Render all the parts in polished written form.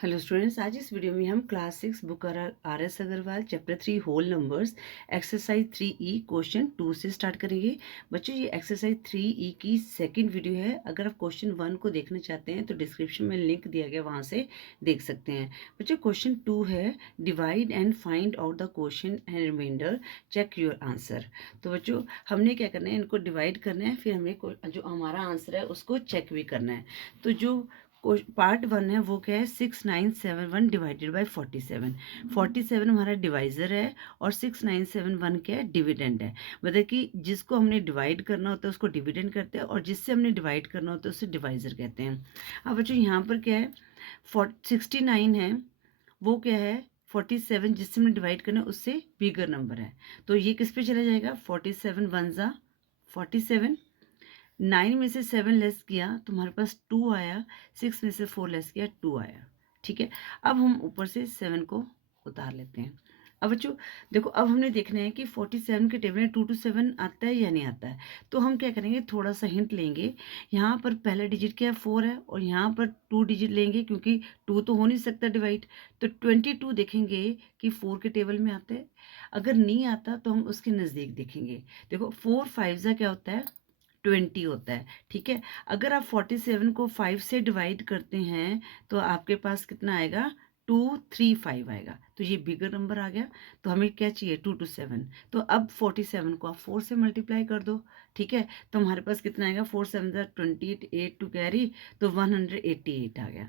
Hello students, आज इस video में हम class 6 book R S Agrawal chapter 3 whole numbers exercise 3E question 2 से स्टार्ट करेंगे। बच्चों, ये एक्सरसाइज 3E की सेकंड वीडियो है। अगर आप क्वेश्चन 1 को देखना चाहते हैं तो डिस्क्रिप्शन में लिंक दिया गया, वहाँ से देख सकते हैं। बच्चों, क्वेश्चन 2 है divide and find out the question and remainder, check your answer. तो बच्चों, हमने क्या करना है, इनको डिवाइड करना है, फिर हमें जो हमारा आंसर है उसको चेक भी करना है। तो जो पार्ट 1 है वो क्या है, 6971 डिवाइडेड बाई 47। 47 हमारा डिवाइजर है और 6971 क्या है, डिविडेंड है। मतलब कि जिसको हमने डिवाइड करना होता है उसको डिविडेंड कहते हैं और जिससे हमने डिवाइड करना होता है उससे डिवाइजर कहते हैं। अब बच्चों, यहाँ पर क्या है, 69 है, वो क्या है 47, जिससे हमने डिवाइड करना है उससे बिगर नंबर है। तो ये किस पे चला जाएगा, 47 वन ज़ा 47, 9 में से 7 लेस किया तो हमारे पास 2 आया, 6 में से 4 लेस किया 2 आया। ठीक है, अब हम ऊपर से 7 को उतार लेते हैं। अब बच्चों देखो, अब हमने देखना है कि 47 के टेबल में 2 to 7 आता है या नहीं आता है। तो हम क्या करेंगे, थोड़ा सा हिंट लेंगे। यहाँ पर पहला डिजिट क्या है, 4 है, और यहाँ पर 2 डिजिट लेंगे क्योंकि 2 तो हो नहीं सकता डिवाइड। तो 22 देखेंगे कि 4 के टेबल में आता है। अगर नहीं आता तो हम उसके नज़दीक देखेंगे। देखो 4 5 क्या होता है, 20 होता है। ठीक है, अगर आप 47 को 5 से डिवाइड करते हैं तो आपके पास कितना आएगा, 235 आएगा। तो ये बिगर नंबर आ गया। तो हमें क्या चाहिए, 2 to 7। तो अब 47 को आप 4 से मल्टीप्लाई कर दो। ठीक है, तो हमारे पास कितना आएगा, 4 7 28, 8 टू कैरी, तो 188 आ गया।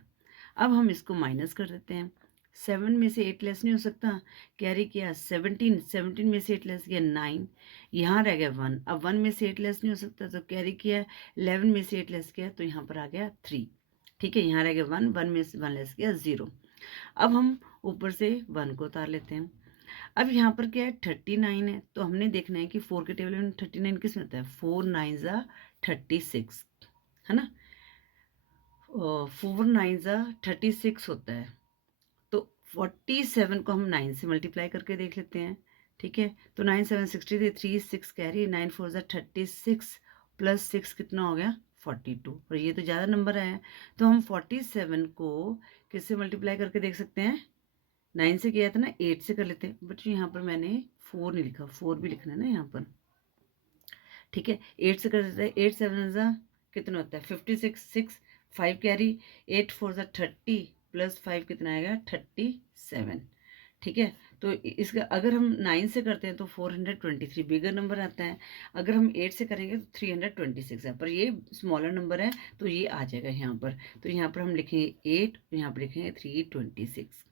अब हम इसको माइनस कर देते हैं। 7 में से 8 लेस नहीं हो सकता, कैरी किया 17, 17 में से 8 लेस किया 9, यहाँ रह गया 1। अब 1 में से 8 लेस नहीं हो सकता तो कैरी किया 11 में से 8 लेस किया तो यहाँ पर आ गया 3। ठीक है, यहाँ रह गया 1, 1 में से 1 लेस किया 0। अब हम ऊपर से 1 को उतार लेते हैं। अब यहाँ पर क्या है, 39 है, तो हमने देखना है कि 4 के टेबल में 39 किस में होता है, 4 9 ज़ा 36, है ना। 4 9 ज़ा 36 होता है। तो 47 को हम 9 से मल्टीप्लाई करके देख लेते हैं। ठीक है, तो 9 7 63, 3 6 कैरी, 9 4 36 प्लस 6 कितना हो गया, 42। और ये तो ज़्यादा नंबर आया है, तो हम 47 को किससे मल्टीप्लाई करके देख सकते हैं, 9 से किया था ना, 8 से कर लेते हैं। बट यहाँ पर मैंने 4 नहीं लिखा, 4 भी लिखना है ना यहाँ पर। ठीक है, 8 से कर देते हैं, 8 7 ज़ा कितना होता है, 56, 6 5 कैरी, 8 4 ज़ा 30 प्लस 5 कितना आएगा, 37। ठीक है, तो इसका अगर हम 9 से करते हैं तो 423 बिगर नंबर आता है। अगर हम 8 से करेंगे तो 326 है, पर ये स्मॉलर नंबर है तो ये आ जाएगा यहाँ पर। तो यहाँ पर हम लिखेंगे 8, यहाँ पर लिखेंगे 326।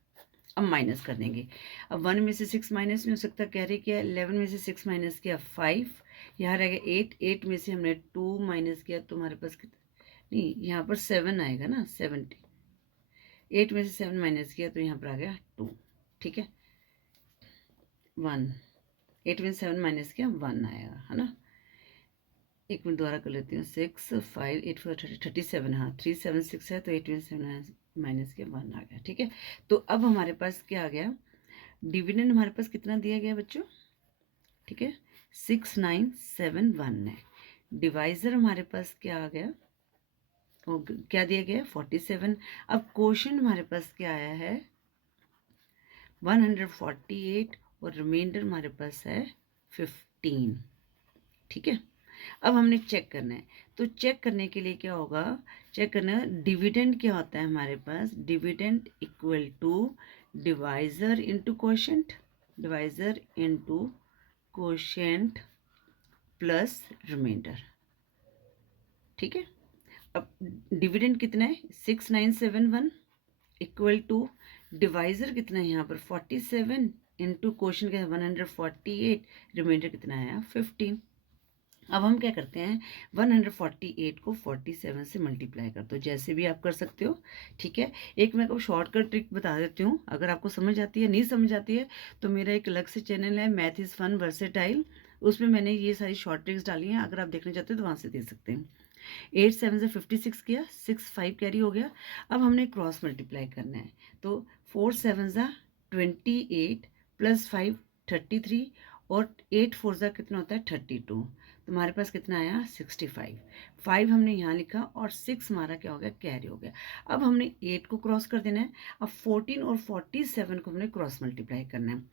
अब माइनस कर देंगे। अब 1 में से 6 माइनस नहीं हो सकता, कैरी किया 11 में से 6 माइनस किया 5, यहाँ रह गया 8, 8 में से हमने 2 माइनस किया तो हमारे पास कितना, नहीं यहाँ पर 7 आएगा ना, 70, 8 में से 7 माइनस किया तो यहाँ पर आ गया 2। ठीक है, 1, 8 में से 7 माइनस किया 1 आएगा, है ना। एक मिनट दोबारा कर लेती हूँ, 6 5 8 4 37, हाँ 376 है, तो 8 में से 7 माइनस किया 1 आ गया। ठीक है, तो अब हमारे पास क्या आ गया, डिविडेंड हमारे पास कितना दिया गया बच्चों, ठीक है 6971 है। डिवाइजर हमारे पास क्या आ गया, वो क्या दिया गया, 47। अब क्वोशंट हमारे पास क्या आया है, 148, और रिमाइंडर हमारे पास है 15। ठीक है, अब हमने चेक करना है। तो चेक करने के लिए क्या होगा, चेक करना है डिविडेंड क्या होता है हमारे पास, dividend equal to divisor into quotient, divisor into quotient plus remainder. ठीक है, अब डिविडेंड कितना है, 6971 इक्वल टू डिवाइजर कितना है यहाँ पर 47 इंटू क्वोशंट का 148, रिमाइंडर कितना आया 15। अब हम क्या करते हैं, 148 को 47 से मल्टीप्लाई कर दो, जैसे भी आप कर सकते हो। ठीक है, एक मैं आपको शॉर्टकट ट्रिक बता देती हूँ, अगर आपको समझ आती है, नहीं समझ आती है तो मेरा एक अलग से चैनल है मैथ इज़ फन वर्सेटाइल, उसमें मैंने ये सारी शॉर्ट ट्रिक्स डाली हैं, अगर आप देखना चाहते हो तो वहाँ से देख सकते हैं। 8 7 से 56 किया, 6 5 कैरी हो गया। अब हमने क्रॉस मल्टीप्लाई करना है, तो 4 7 ज़ा 28 प्लस 5 33, और 8 4 ज़ा कितना होता है 32। तो हमारे पास कितना आया 65। 5 हमने यहाँ लिखा और 6 हमारा क्या हो गया, कैरी हो गया। अब हमने 8 को क्रॉस कर देना है। अब 14 और 47 को हमने क्रॉस मल्टीप्लाई करना है।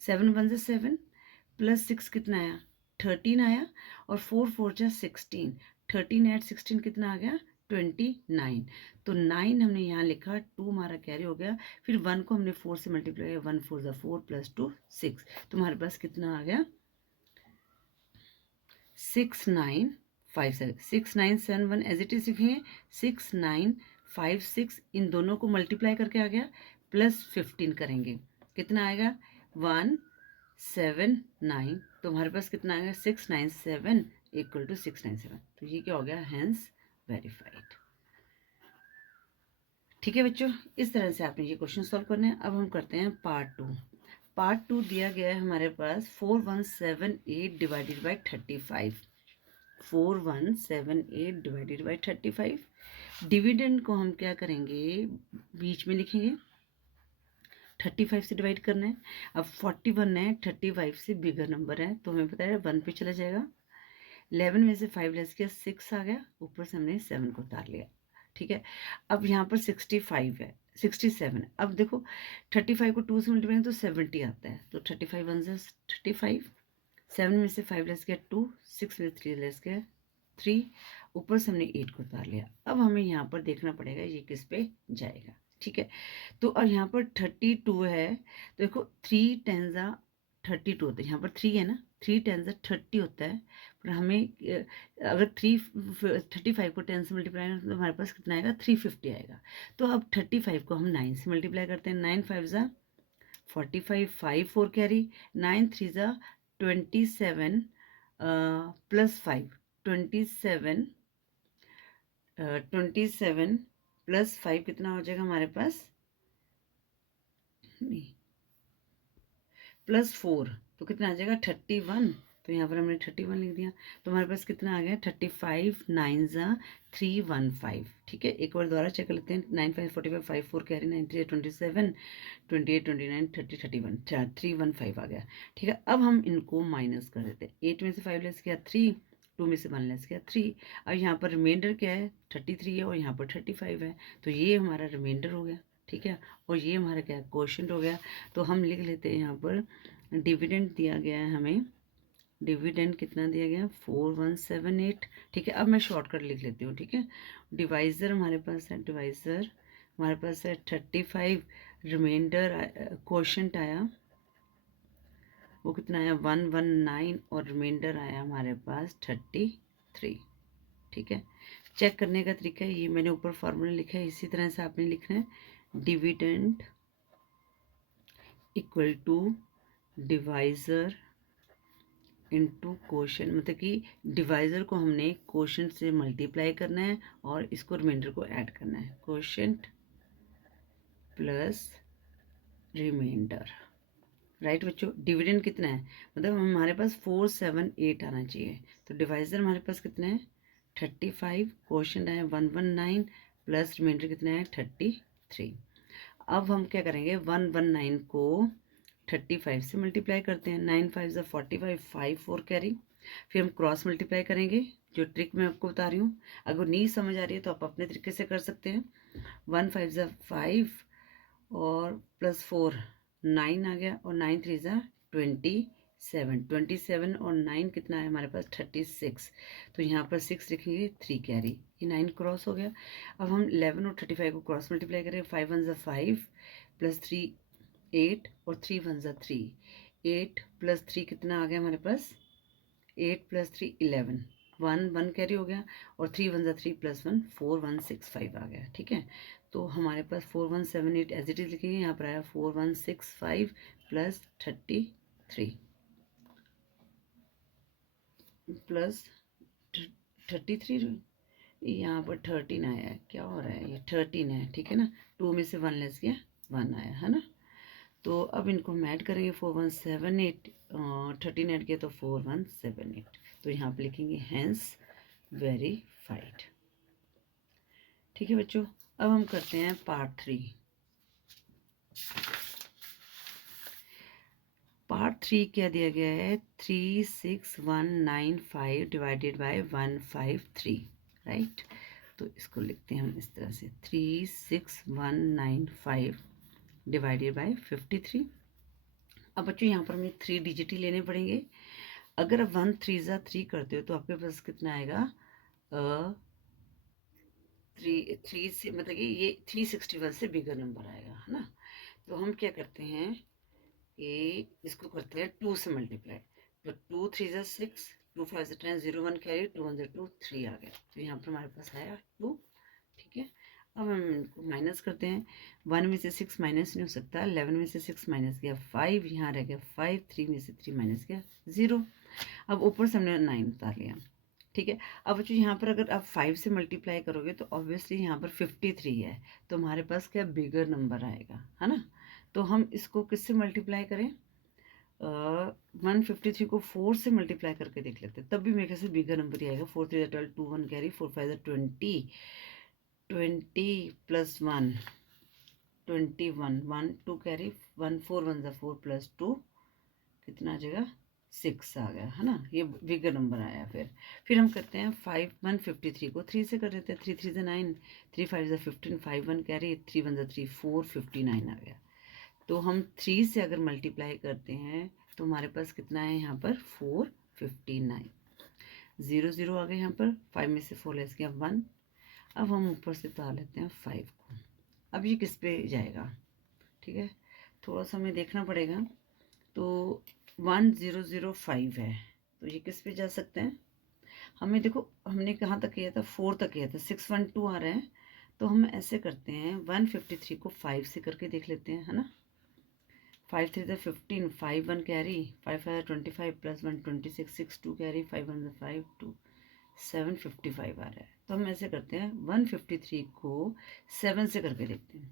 7 1 7 प्लस 6 कितना आया, 13 आया, और 4 4 जा 16, 13 ऐड 16 कितना आ गया, 29। तो 9 हमने यहाँ लिखा, 2 हमारा कैरी हो गया। फिर 1 को हमने 4 से मल्टीप्लाई किया, 1 4 जा 4 प्लस 2 6। तो हमारे पास कितना आ गया, 6957। 6971 एज इट इज लिखेंगे, 6956 इन दोनों को मल्टीप्लाई करके आ गया, प्लस 15 करेंगे, कितना आएगा 179। तो हमारे पास कितना आएगा 697 इक्वल टू 697। तो ये क्या हो गया, हैंस वेरीफाइड। ठीक है बच्चों, इस तरह से आपने ये क्वेश्चन सॉल्व करना है। अब हम करते हैं पार्ट 2। पार्ट 2 दिया गया है हमारे पास 4178 divided by 35। 4178 divided by 35। Dividend को हम क्या करेंगे, बीच में लिखेंगे, 35 से डिवाइड करना है। अब 41 है, 35 से बिगर नंबर है, तो हमें पता है 1 पे चला जाएगा। 11 में से 5 लेस किया, 6 आ गया, ऊपर से हमने 7 को उतार लिया। ठीक है, अब यहाँ पर 65 है, 67। अब देखो 35 को 2 से मल्टीप्लाई तो 70 आता है, तो 35 1 से 35, 7 में से 5 लेस किया 2, 6 में 3 लेस किया 3, ऊपर से हमने 8 को उतार लिया। अब हमें यहाँ पर देखना पड़ेगा ये किस पे जाएगा। ठीक है, तो अब यहाँ पर 32 है, तो देखो 3 10 जा 32 होता है, यहाँ पर 3 है ना, 3 10 जा 30 होता है, पर हमें अगर 35 को 10 से मल्टीप्लाई करें तो हमारे पास कितना आएगा, 350 आएगा। तो अब 35 को हम 9 से मल्टीप्लाई करते हैं, 9 5 जा 45, 5 4 कैरी, 9 3 जा 27 प्लस 5 27, 27 प्लस 5 कितना हो जाएगा हमारे पास, प्लस 4, तो कितना आ जाएगा 31। तो यहाँ पर हमने 31 लिख दिया, तो हमारे पास कितना आ गया 35 9 जा 315। ठीक है, एक बार दोबारा चेक कर लेते हैं, 9 5 45 5 4 कैरी, 9 3 27 28 29 30 31 315 आ गया। ठीक है, अब हम इनको माइनस कर देते हैं। 8 में से 5 लेस किया 3, 2 में से 1 लेस किया 3। अब यहाँ पर रिमाइंडर क्या है, 33 है, और यहाँ पर 35 है, तो ये हमारा रिमाइंडर हो गया। ठीक है, और ये हमारा क्या है, क्वोशंट हो गया। तो हम लिख लेते हैं, यहाँ पर डिविडेंड दिया गया है हमें, डिविडेंड कितना दिया गया 4178। ठीक है, अब मैं शॉर्टकट लिख लेती हूँ। ठीक है, डिवाइज़र हमारे पास है, डिवाइज़र हमारे पास है 35, रिमाइंडर क्वोशंट आया वो कितना आया 119, और रिमाइंडर आया हमारे पास 33। ठीक है, चेक करने का तरीका है, ये मैंने ऊपर फार्मूला लिखा है, इसी तरह से आपने लिखना है, dividend equal to divisor into quotient, मतलब कि डिवाइज़र को हमने क्वोशंट से मल्टीप्लाई करना है और इसको रिमाइंडर को ऐड करना है, क्वोशंट प्लस रिमाइंडर। राइट बच्चों, डिविडेंड कितना है, मतलब हमारे पास 478 आना चाहिए, तो डिवाइज़र हमारे पास कितना है 35, क्वोशंट आया 119, प्लस रिमाइंडर कितना है 33। अब हम क्या करेंगे, 119 को 35 से मल्टीप्लाई करते हैं, 9 5 जा 45, 5 4 कैरी, फिर हम क्रॉस मल्टीप्लाई करेंगे, जो ट्रिक मैं आपको बता रही हूँ। अगर नहीं समझ आ रही है तो आप अपने तरीके से कर सकते हैं। 1 5 जा 5 और प्लस 4 9 आ गया, और 9 3 जा 27 और 9 कितना है हमारे पास 36, तो यहाँ पर 6 लिखेंगे 3 कैरी, ये 9 क्रॉस हो गया। अब हम 11 और 35 को क्रॉस मल्टीप्लाई करें, 5 1 जा 5 प्लस 3 8, और 3 1 जा 3, 8 प्लस 3 कितना आ गया हमारे पास 8 प्लस 3 11, 1 कैरी हो गया, और 3 1 जा 3 प्लस 1 4165 आ गया। ठीक है, तो हमारे पास 4178 एज इट इज लिखेंगे, यहाँ पर आया 4165 प्लस 33 प्लस 33, यहाँ पर 13 आया है, क्या हो रहा है, ये 13 है। ठीक है ना, 2 में से 1 लेस किया 1 आया है ना, तो अब इनको हम ऐड करेंगे, 4178 13 ऐड किया तो 4178, तो यहाँ पे लिखेंगे हैंस वेरीफाइड। ठीक है बच्चों, अब हम करते हैं पार्ट 3। पार्ट पार्ट 3 क्या दिया गया है, 36195 डिवाइडेड बाय 153, राइट। तो इसको लिखते हैं हम इस तरह से 36195 डिवाइडेड बाय 53। अब बच्चों यहाँ पर हमें 3 डिजिट ही लेने पड़ेंगे। अगर आप 1 3 ज़ा 3 करते हो तो आपके पास कितना आएगा, 3 से मतलब कि ये 361 से बिगर नंबर आएगा, है ना। तो हम क्या करते हैं कि इसको करते हैं 2 से मल्टीप्लाई। तो 2 3 ज़ा 6, 2 5 ज़ा 10, 0 1 कैरी, 2 1 ज़ा 2, 3 आ गया। तो यहाँ पर हमारे पास आया 2, ठीक है। अब हम इनको माइनस करते हैं। 1 में से 6 माइनस नहीं हो सकता, 11 में से 6 माइनस किया 5, यहाँ रह गया 5, 3 में से 3 माइनस किया 0। अब ऊपर से हमने 9 उतार लिया, ठीक है। अब बच्चों यहाँ पर अगर आप 5 से मल्टीप्लाई करोगे तो ऑब्वियसली यहाँ पर 53 है, तो हमारे पास क्या बिगर नंबर आएगा, है ना। तो हम इसको किससे मल्टीप्लाई करें, 153 को 4 से मल्टीप्लाई करके देख लेते हैं, तब भी मेरे ख्याल से बिगर नंबर ही आएगा। 4 3 12, 2 1 कैरी, 4 5 20, 20 प्लस 1 21, 1 2 कैरी, 1 4 1 4 प्लस 2 कितना आ जाएगा, 6 आ गया, है ना। ये बिगर नंबर आया। फिर हम करते हैं 153 को 3 से कर देते हैं। 3 3 ज़ा 9, 3 5 ज़ा 15, 5 1 कैरी, 3 1 ज़ा 3 4, 59 आ गया। तो हम 3 से अगर मल्टीप्लाई करते हैं तो हमारे पास कितना है यहाँ पर, 459। 0 0 आ गए यहाँ पर, 5 में से 4 लेस किया 1। अब हम ऊपर से उतार लेते हैं 5 को। अब ये किस पे जाएगा, ठीक है, थोड़ा सा हमें देखना पड़ेगा। तो 1005 है, तो ये किस पे जा सकते हैं, हमें देखो हमने कहाँ तक किया था, 4 तक किया था, 612 आ रहा है। तो हम ऐसे करते हैं 153 को 5 से करके देख लेते हैं, है ना। 5 3 ज़ा 15, 5 1 कैरी, 5 5 25 प्लस 1 26, 6 2 कैरी, 5 1 ज़ा 5 2, 755 आ रहा है। तो हम ऐसे करते हैं 153 को 7 से करके देखते हैं,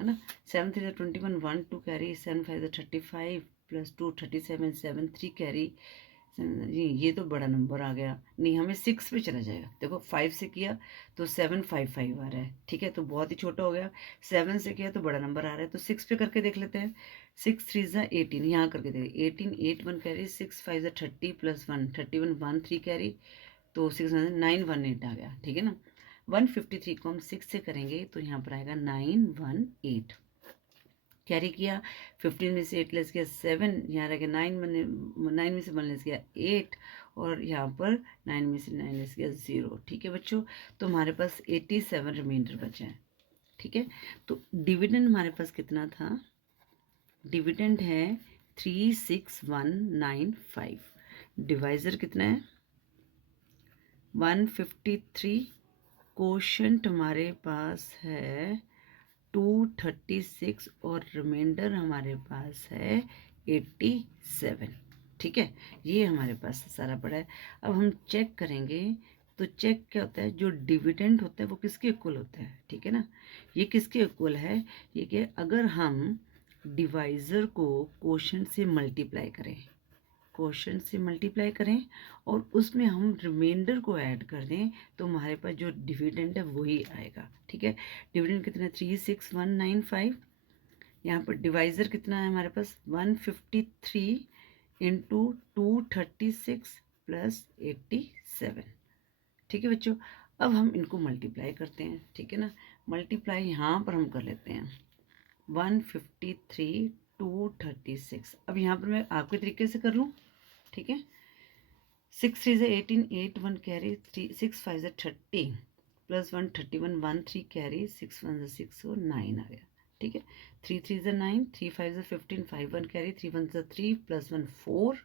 है ना। 7 3 ज़ा 21, 1 2 कैरी, 7 5 ज़ा 35 प्लस 2 37, 7 3 कैरी। जी ये तो बड़ा नंबर आ गया, नहीं हमें 6 पे चला जाएगा। देखो 5 से किया तो 755 आ रहा है, ठीक है, तो बहुत ही छोटा हो गया। 7 से किया तो बड़ा नंबर आ रहा है, तो 6 पे करके देख लेते हैं। 6 3 ज़ा 18, यहाँ करके देखिए 18 8 1 कैरी, 6 5 ज़ा 30 प्लस 1 31 1 3 कैरी, तो 6 918 आ गया, ठीक है ना। 153 को हम 6 से करेंगे तो यहाँ पर आएगा 918। कैरी किया, 15 में से 8 लेस किया 7, यहाँ रह गया 9 में से 1 लेस किया 8, और यहाँ पर 9 में से 9 लेस किया 0, ठीक है बच्चों। तो हमारे पास 87 रिमाइंडर बचे हैं, ठीक है। तो डिविडेंड हमारे पास कितना था, डिविडेंड है 36195, डिवाइज़र कितना है 153, कोशेंट हमारे पास है 236 और रिमाइंडर हमारे पास है 87, ठीक है। ये हमारे पास सारा पड़ा है। अब हम चेक करेंगे, तो चेक क्या होता है, जो डिविडेंड होता है वो किसके इक्वल होता है, ठीक है ना। ये किसके इक्वल है, ये कि अगर हम डिवाइज़र को कोशेंट से मल्टीप्लाई करें, क्वोशंट से मल्टीप्लाई करें और उसमें हम रिमाइंडर को ऐड कर दें, तो हमारे पास जो डिविडेंड है वही आएगा, ठीक है। डिविडेंड कितना है 36195, यहाँ पर डिवाइज़र कितना है हमारे पास 153 इंटू 236 प्लस 87, ठीक है बच्चों। अब हम इनको मल्टीप्लाई करते हैं, ठीक है ना। मल्टीप्लाई यहाँ पर हम कर लेते हैं 153 236। अब यहाँ पर मैं आपके तरीके से कर लूँ, ठीक है। 6 3 ज़ा 18, 8 1 कैरी, 6 5 ज़ा 30 प्लस 1 31 1 3 कैरी, 6 1 ज़ा 6 और 9 आ गया, ठीक है। 3 3 ज़ा 9, 3 5 ज़ा 15, 5 1 कैरी, 3 1 ज़ा 3 प्लस 1 4,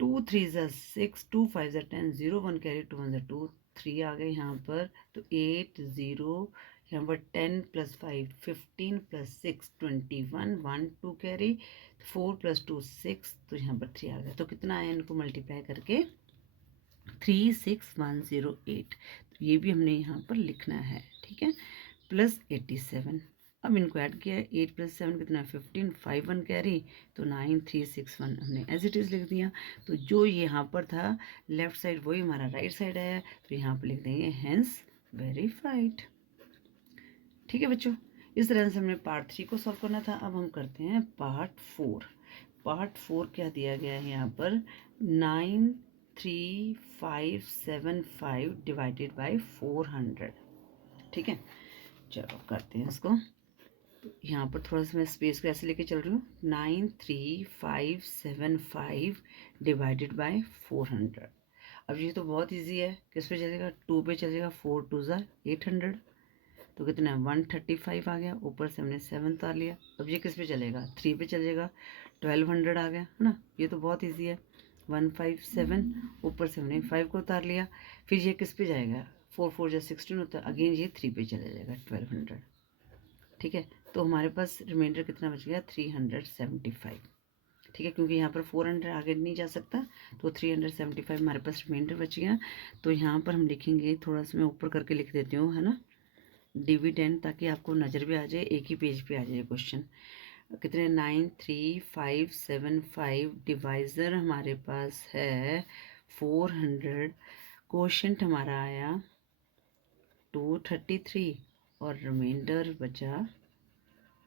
2 3 ज़ा 6, 2 5 ज़ा 10, 0 1 कैरी, 2 1 ज़ा 2, 3 आ गए यहाँ पर। तो 8 0, यहाँ पर 10 प्लस 5 15 प्लस 6 21, 1 2 कैरी, 4 प्लस 2 6, तो यहाँ पर 3 आ गया। तो कितना आया, इनको मल्टीप्लाई करके 36108, तो ये भी हमने यहाँ पर लिखना है, ठीक है, प्लस 87। अब इनको ऐड किया, 8 प्लस 7 कितना 15, 5 1 कैरी, तो 9361 हमने एज इट इज़ लिख दिया। तो जो यहाँ पर था लेफ्ट साइड वही हमारा राइट साइड है, तो यहाँ पर लिख देंगे हेंस वेरीफाइड, ठीक है बच्चों। इस तरह से हमने पार्ट 3 को सॉल्व करना था। अब हम करते हैं पार्ट 4। पार्ट 4 क्या दिया गया है यहाँ पर 93575 डिवाइडेड बाय 400। ठीक है, चलो करते हैं इसको। यहाँ पर थोड़ा सा मैं स्पेस को ऐसे लेके चल रही हूँ। 93575 डिवाइडेड बाय 400। अब ये तो बहुत इजी है, किस पे चलेगा, 2 पे चलेगा। 4 2 ज़ा 800, तो कितना है 135 आ गया। ऊपर से हमने 7 उतार लिया। अब ये किस पे चलेगा, 3 पे चलेगा, 1200 आ गया, है ना। ये तो बहुत इजी है। 157, ऊपर से हमने 5 को उतार लिया। फिर ये किस पे जाएगा, 4 4 जा 16 होता है। अगेन ये 3 पे चला जाएगा, 1200। ठीक है, तो हमारे पास रिमाइंडर कितना बच गया, 375। ठीक है, क्योंकि यहाँ पर 400 आगे नहीं जा सकता, तो 375 हमारे पास रिमाइंडर बच गया। तो यहाँ पर हम लिखेंगे, थोड़ा सा मैं ऊपर करके लिख देती हूँ, है ना, डिविडेंड, ताकि आपको नज़र भी आ जाए, एक ही पेज पे आ जाए क्वेश्चन। कितने, 93575, डिवाइज़र हमारे पास है 400, क्वोशंट हमारा आया 233 और रिमाइंडर बचा,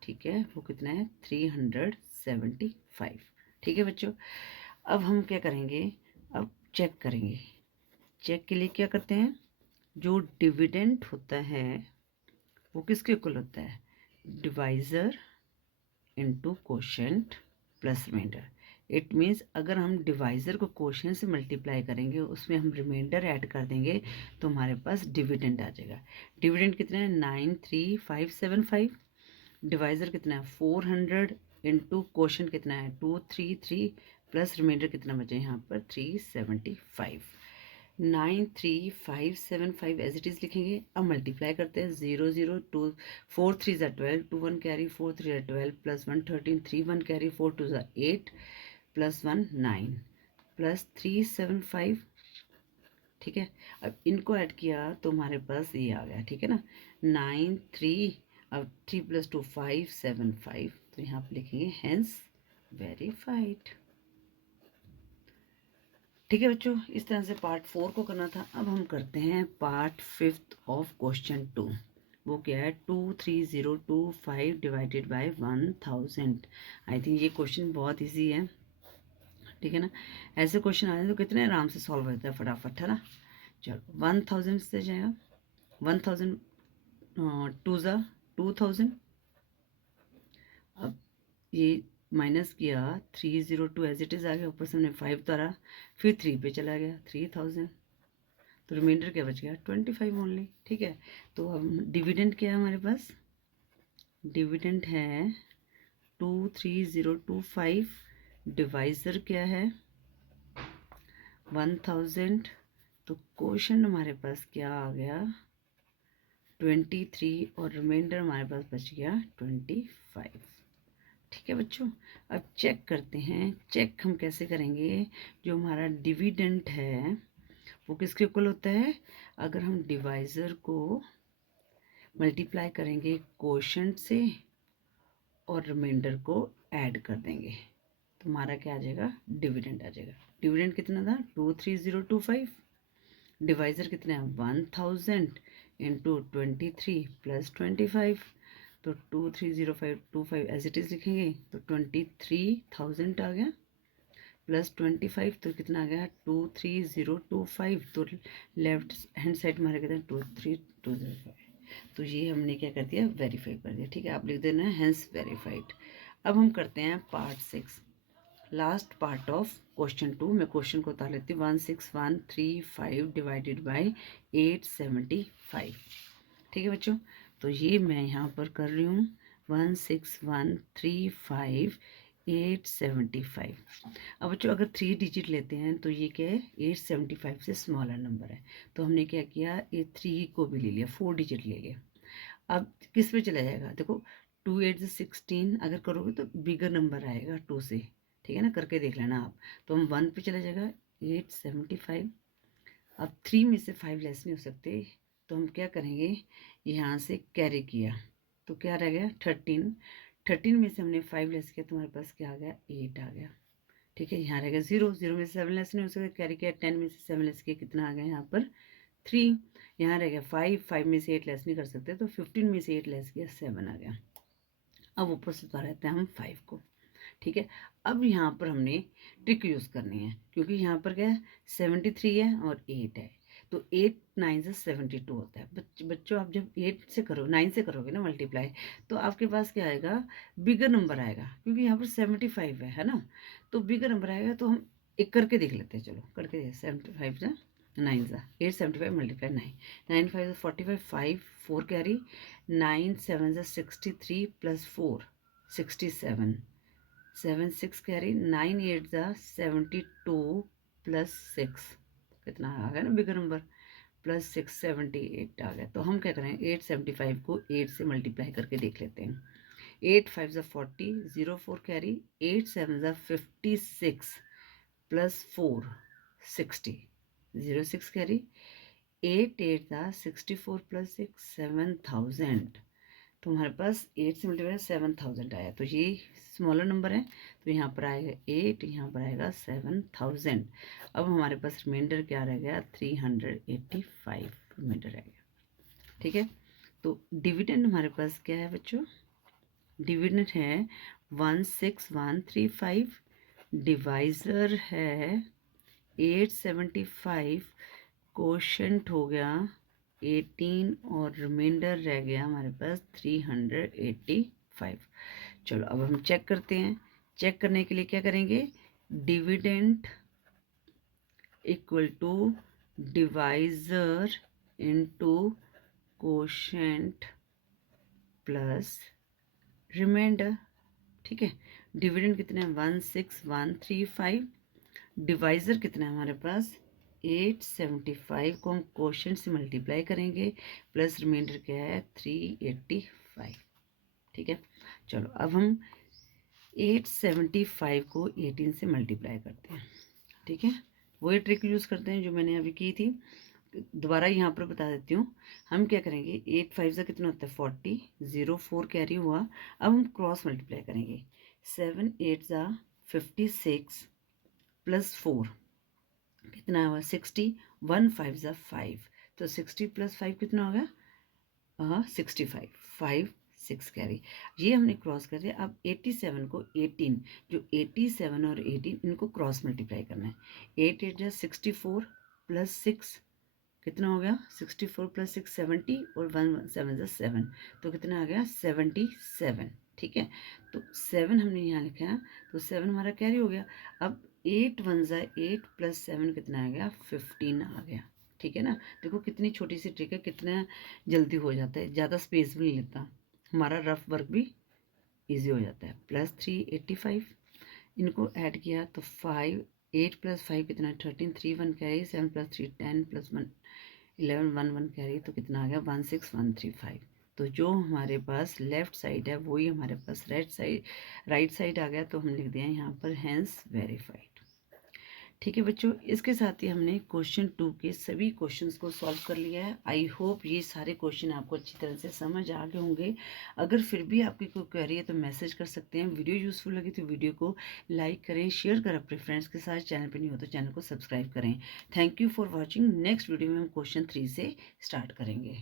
ठीक है, वो कितना है 375। ठीक है बच्चों, अब हम क्या करेंगे, अब चेक करेंगे। चेक के लिए क्या करते हैं, जो डिविडेंड होता है वो किसके इक्वल होता है, divisor into quotient plus remainder. It means अगर हम डिवाइज़र को क्वोशंट से मल्टीप्लाई करेंगे, उसमें हम रिमाइंडर ऐड कर देंगे, तो हमारे पास डिविडेंड आ जाएगा। डिविडेंड कितना है 93575, डिवाइज़र कितना है 400 इंटू क्वोशंट कितना है 233, प्लस रिमाइंडर कितना बचे यहाँ पर 375। 93575 एज इट इज़ लिखेंगे। अब मल्टीप्लाई करते हैं, 0 0 2 4 3 ज़ा 12, 2 1 कैरी, 4 3 ज़ा 12, प्लस 1 13, 3 1 कैरी, 4 2 ज़ा 8, प्लस 1 9, प्लस 375। ठीक है, अब इनको ऐड किया तो हमारे पास ये आ गया, ठीक है ना, 93। अब 3 + 2 5 7 5, तो यहाँ पर लिखेंगे हेंस वेरीफाइड। ठीक है बच्चों, इस तरह से पार्ट 4 को करना था। अब हम करते हैं पार्ट 5 ऑफ क्वेश्चन 2। वो क्या है, 23025 डिवाइडेड बाय 1000। आई थिंक ये क्वेश्चन बहुत इजी है, ठीक है ना। ऐसे क्वेश्चन आए तो कितने आराम से सॉल्व होता है फटाफट, है ना। चलो 1000 से जाएगा, 1000 2 ज़ा 2000। अब ये माइनस किया, 302 एज इट इज़ आ गया, ऊपर से हमने 5 उतारा, फिर 3 पे चला गया 3000, तो रिमाइंडर क्या बच गया 25 ओनली। ठीक है, तो अब डिविडेंड क्या है हमारे पास, डिविडेंड है 23025, डिवाइज़र क्या है 1000, तो क्वोशंट हमारे पास क्या आ गया 23, और रिमाइंडर हमारे पास बच गया 25। ठीक है बच्चों, अब चेक करते हैं। चेक हम कैसे करेंगे, जो हमारा डिविडेंड है वो किसके इक्वल होता है, अगर हम डिवाइज़र को मल्टीप्लाई करेंगे क्वोशंट से और रिमाइंडर को ऐड कर देंगे, तो हमारा क्या आ जाएगा, डिविडेंड आ जाएगा। डिविडेंड कितना था 23025, डिवाइज़र कितना है 1000 इंटू 23 प्लस 25, तो 23025 एज इट इज़ लिखेंगे, तो 23,000 आ गया, प्लस 25, तो कितना आ गया 23025, तो लेफ्ट हैंड साइड हमारे कहते हैं 23205, तो ये हमने क्या कर दिया, वेरीफाई कर दिया। ठीक है, आप लिख देना है हेंस वेरीफाइड। अब हम करते हैं part 6, last part of question 2। मैं क्वेश्चन को उतार लेती हूँ, 16135 डिवाइडेड बाय 875। ठीक है बच्चों, तो ये मैं यहाँ पर कर रही हूँ 16135 875। अब बच्चों अगर 3 डिजिट लेते हैं तो ये क्या है 875 से स्मॉलर नंबर है, तो हमने क्या किया, ये 3 को भी ले लिया, 4 डिजिट ले लिया। अब किस पे चला जाएगा, देखो 2 8 16 अगर करोगे तो बिगर नंबर आएगा 2 से, ठीक है ना, करके देख लेना आप। तो हम 1 पे चला जाएगा 875। अब 3 में से 5 लेस नहीं हो सकते, तो हम क्या करेंगे, यहाँ से कैरी किया तो क्या रह गया 13। 13 में से हमने 5 लेस किया तो हमारे पास क्या आ गया 8 आ गया। ठीक है, यहाँ रहेगा 0, 0 में से 7 लेस नहीं हो सकता, कैरी किया, 10 में से 7 लेस किया, कितना आ गया यहाँ पर 3। यहाँ रह गया 5, 5 में से 8 लेस नहीं कर सकते, तो 15 में से 8 लेस किया 7 आ गया। अब ऊपर से उतार रहते हैं हम 5 को। ठीक है। अब यहाँ पर हमने ट्रिक यूज़ करनी है, क्योंकि यहाँ पर क्या है 73 है और 8 है, तो 8 9 से 72 होता है। बच्चों आप जब 8 से करो 9 से करोगे ना मल्टीप्लाई, तो आपके पास क्या आएगा, बिगर नंबर आएगा, क्योंकि यहाँ पर 75 है ना, तो बिगर नंबर आएगा। तो हम एक करके देख लेते हैं, चलो करके देख। 75 जा 9 जा 875 मल्टीप्लाई 9, 9 5 45, 5 4 कैरी, 9 7 जा 63 प्लस 4 67, 7 6 कैरी, 9 8 जा 72 प्लस 6 कितना आ गया ना बिगर नंबर, प्लस 6 78 आ गया। तो हम क्या करें, 875 को 8 से मल्टीप्लाई करके देख लेते हैं। 8 5 जा 40, 0 4 कैरी, 8 7 जा 56 प्लस 4 60, 0 6 कैरी, 8 8 जा 64 प्लस 6 7000। तो हमारे पास 8 से मल्टीप्लाई 7000 आया, तो ये स्मॉलर नंबर है, तो यहाँ पर आएगा 8, यहाँ पर आएगा 7000। अब हमारे पास रिमाइंडर क्या रह गया, 385 रिमाइंडर रह गया। ठीक है, तो डिविडेंड हमारे पास क्या है बच्चों, डिविडेंड है 16135, डिवाइजर है 875, कोशेंट हो गया 18 और रिमाइंडर रह गया हमारे पास 385। चलो अब हम चेक करते हैं। चेक करने के लिए क्या करेंगे, dividend equal to divisor into quotient plus remainder. ठीक है, डिविडेंड कितना है 16135, डिवाइजर कितना है हमारे पास 875 को हम क्वोशेंट से मल्टीप्लाई करेंगे, प्लस रिमाइंडर क्या है 385। ठीक है, चलो अब हम 875 को 18 से मल्टीप्लाई करते हैं। ठीक है, वही ट्रिक यूज़ करते हैं जो मैंने अभी की थी, दोबारा यहाँ पर बता देती हूँ। हम क्या करेंगे, 8 5 से कितना होता है 40, 0 4 कैरी हुआ। अब हम क्रॉस मल्टीप्लाई करेंगे, 7 8 जा 56 प्लस 4 कितना हुआ 60, 1 5 जा 5, तो 60 प्लस 5 कितना हो गया 65, 5 6 कैरी, ये हमने क्रॉस कर दिया। अब 87 को 18, जो 87 और 18 इनको क्रॉस मल्टीप्लाई करना है। 8 8 जा 64 प्लस 6 कितना हो गया 64 प्लस 6 70 और 1 7 जा 7, तो कितना आ गया 77। ठीक है, तो 7 हमने यहाँ लिखा है, तो 7 हमारा कैरी हो गया। अब 8 1 जा 8 प्लस 7 कितना आ गया 15 आ गया। ठीक है ना, देखो कितनी छोटी सी ट्रिक है, कितना जल्दी हो जाता है, ज़्यादा स्पेस भी नहीं लेता, हमारा रफ वर्क भी इजी हो जाता है। प्लस 385, इनको ऐड किया तो 5 8 प्लस 5 कितना 13, 3 1 कैरी, 7 प्लस 3 10 प्लस 1 11 1 1 कैरी, तो कितना आ गया 16135। तो जो हमारे पास लेफ्ट साइड है वही हमारे पास राइट साइड आ गया, तो हम लिख दिया यहाँ पर हैंस वेरीफाइड। ठीक है बच्चों, इसके साथ ही हमने क्वेश्चन 2 के सभी क्वेश्चंस को सॉल्व कर लिया है। आई होप ये सारे क्वेश्चन आपको अच्छी तरह से समझ आ गए होंगे। अगर फिर भी आपकी कोई क्वेरी है तो मैसेज कर सकते हैं। वीडियो यूज़फुल लगी तो वीडियो को लाइक करें, शेयर करें अपने फ्रेंड्स के साथ। चैनल पर नहीं हो तो चैनल को सब्सक्राइब करें। Thank you for watching. Next video में हम क्वेश्चन 3 से स्टार्ट करेंगे।